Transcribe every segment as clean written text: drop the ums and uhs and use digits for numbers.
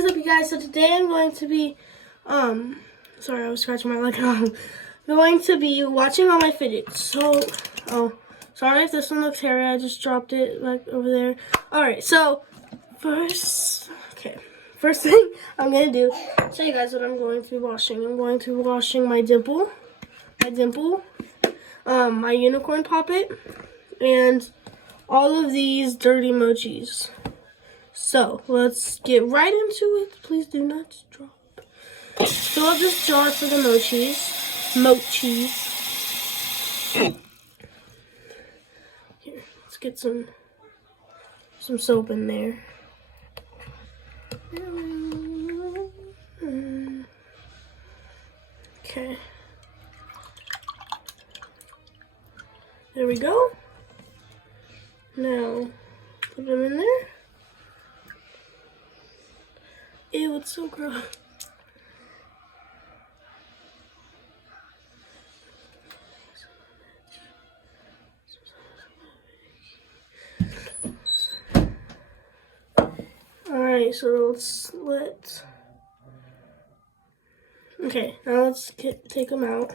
is up, you guys? So today I'm going to be, sorry, I was scratching my leg. I'm going to be watching all my fidgets. So, sorry if this one looks hairy. I just dropped it like over there. All right, so first thing I'm gonna do, show you guys what I'm going to be washing. I'm going to be washing my dimple, my unicorn poppet, and all of these dirty mochis. So let's get right into it. Please do not drop. Fill up this jar for the mochis. Here, let's get some soap in there. Okay. There we go. Now, put them in there. Ew, it's so gross. Alright, so okay, now let's take them out.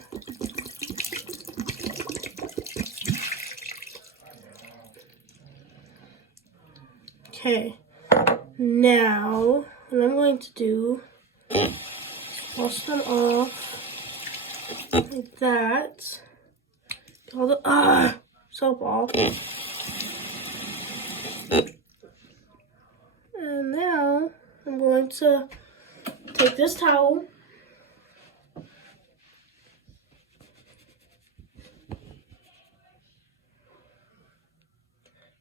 Okay, now what I'm going to do is wash them off like that. Get all the soap off. And now I'm going to take this towel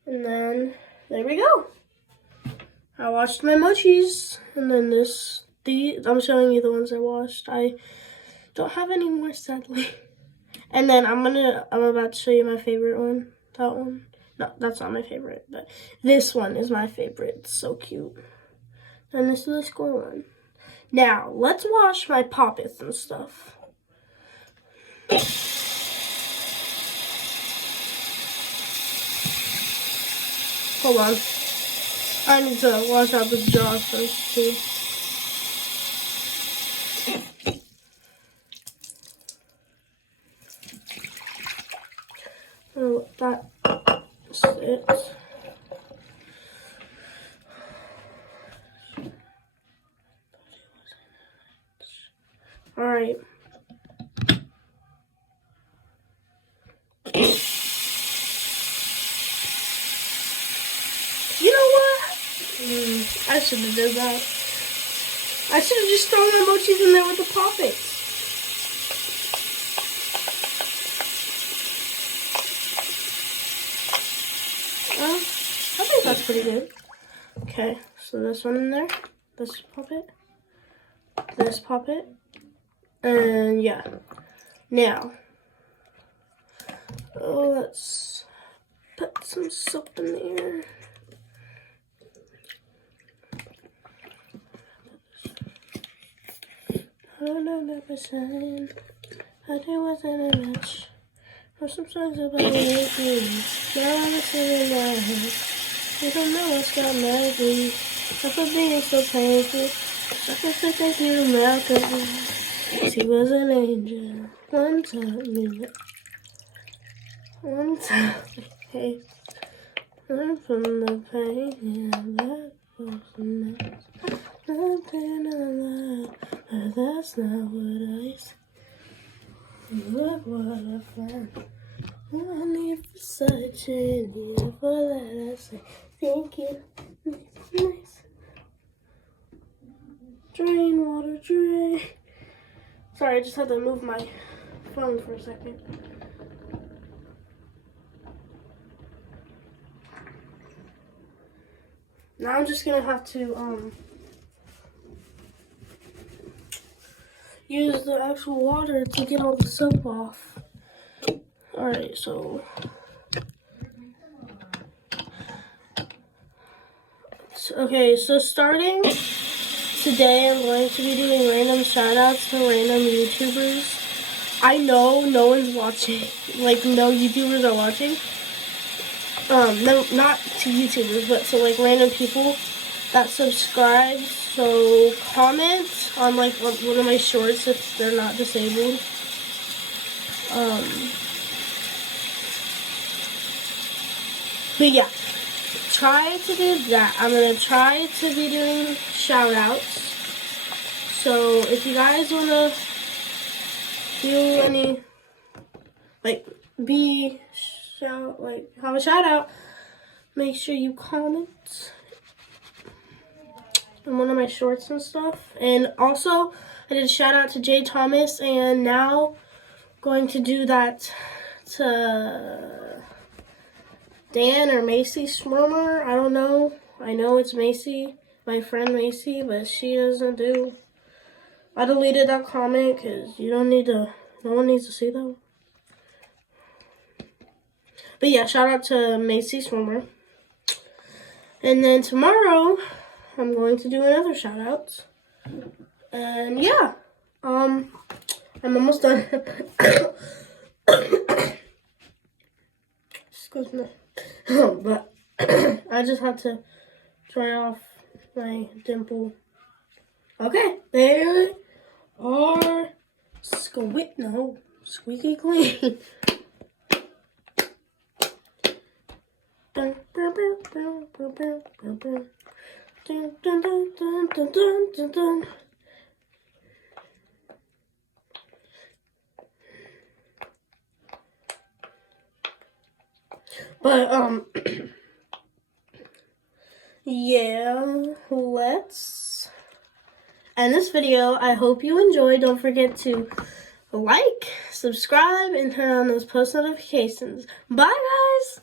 and then there we go. I washed my mochis, and then I'm showing you the ones I washed. I don't have any more, sadly. And then I'm about to show you my favorite one. That one. No, that's not my favorite, but this one is my favorite. It's so cute. And this is the score one. Now, let's wash my poppets and stuff. Hold on. I need to wash out this jar first, too. Oh, that sits. All right. You know what? I should have did that. I should have just thrown my mochis in there with the poppets. I think that's pretty good. Okay, so this one in there, this poppet, and yeah. Now, let's put some soap in there. I don't know that percent, but it wasn't a match. For some songs about it, now I'm sitting there. You don't know what's got me. After being so painful, I can say thank you to Malcolm. She was an angel. One time, hey, learn from the pain, and that was nice. Nothing alive, but that's not what I see. Look what I found. I need for such a need for that I say thank you. Nice. Drain, water, drain. Sorry, I just had to move my phone for a second. Now I'm just gonna have to use the actual water to get all the soap off. Alright, so okay, so starting today I'm going to be doing random shoutouts to random YouTubers. I know no one's watching, like no YouTubers are watching. No, not to YouTubers, but to like random people. that subscribes. So comment on like one of my shorts if they're not disabled. But yeah, try to do that. I'm gonna try to be doing shout outs. So if you guys wanna do any, like, have a shout out, make sure you comment in one of my shorts and stuff. And also, I did a shout out to Jay Thomas, and now going to do that to Dan or Macy Schmurmer. I don't know. I know it's Macy, my friend Macy, but she doesn't do. I deleted that comment because you don't need to. No one needs to see that. But yeah, shout out to Macy Schmurmer. And then tomorrow, I'm going to do another shout out. And yeah, I'm almost done. Excuse me. But I just had to dry off my dimple. Okay, there are squeaky clean. But yeah, let's end this video. I hope you enjoyed. Don't forget to like, subscribe, and turn on those post notifications. Bye, guys!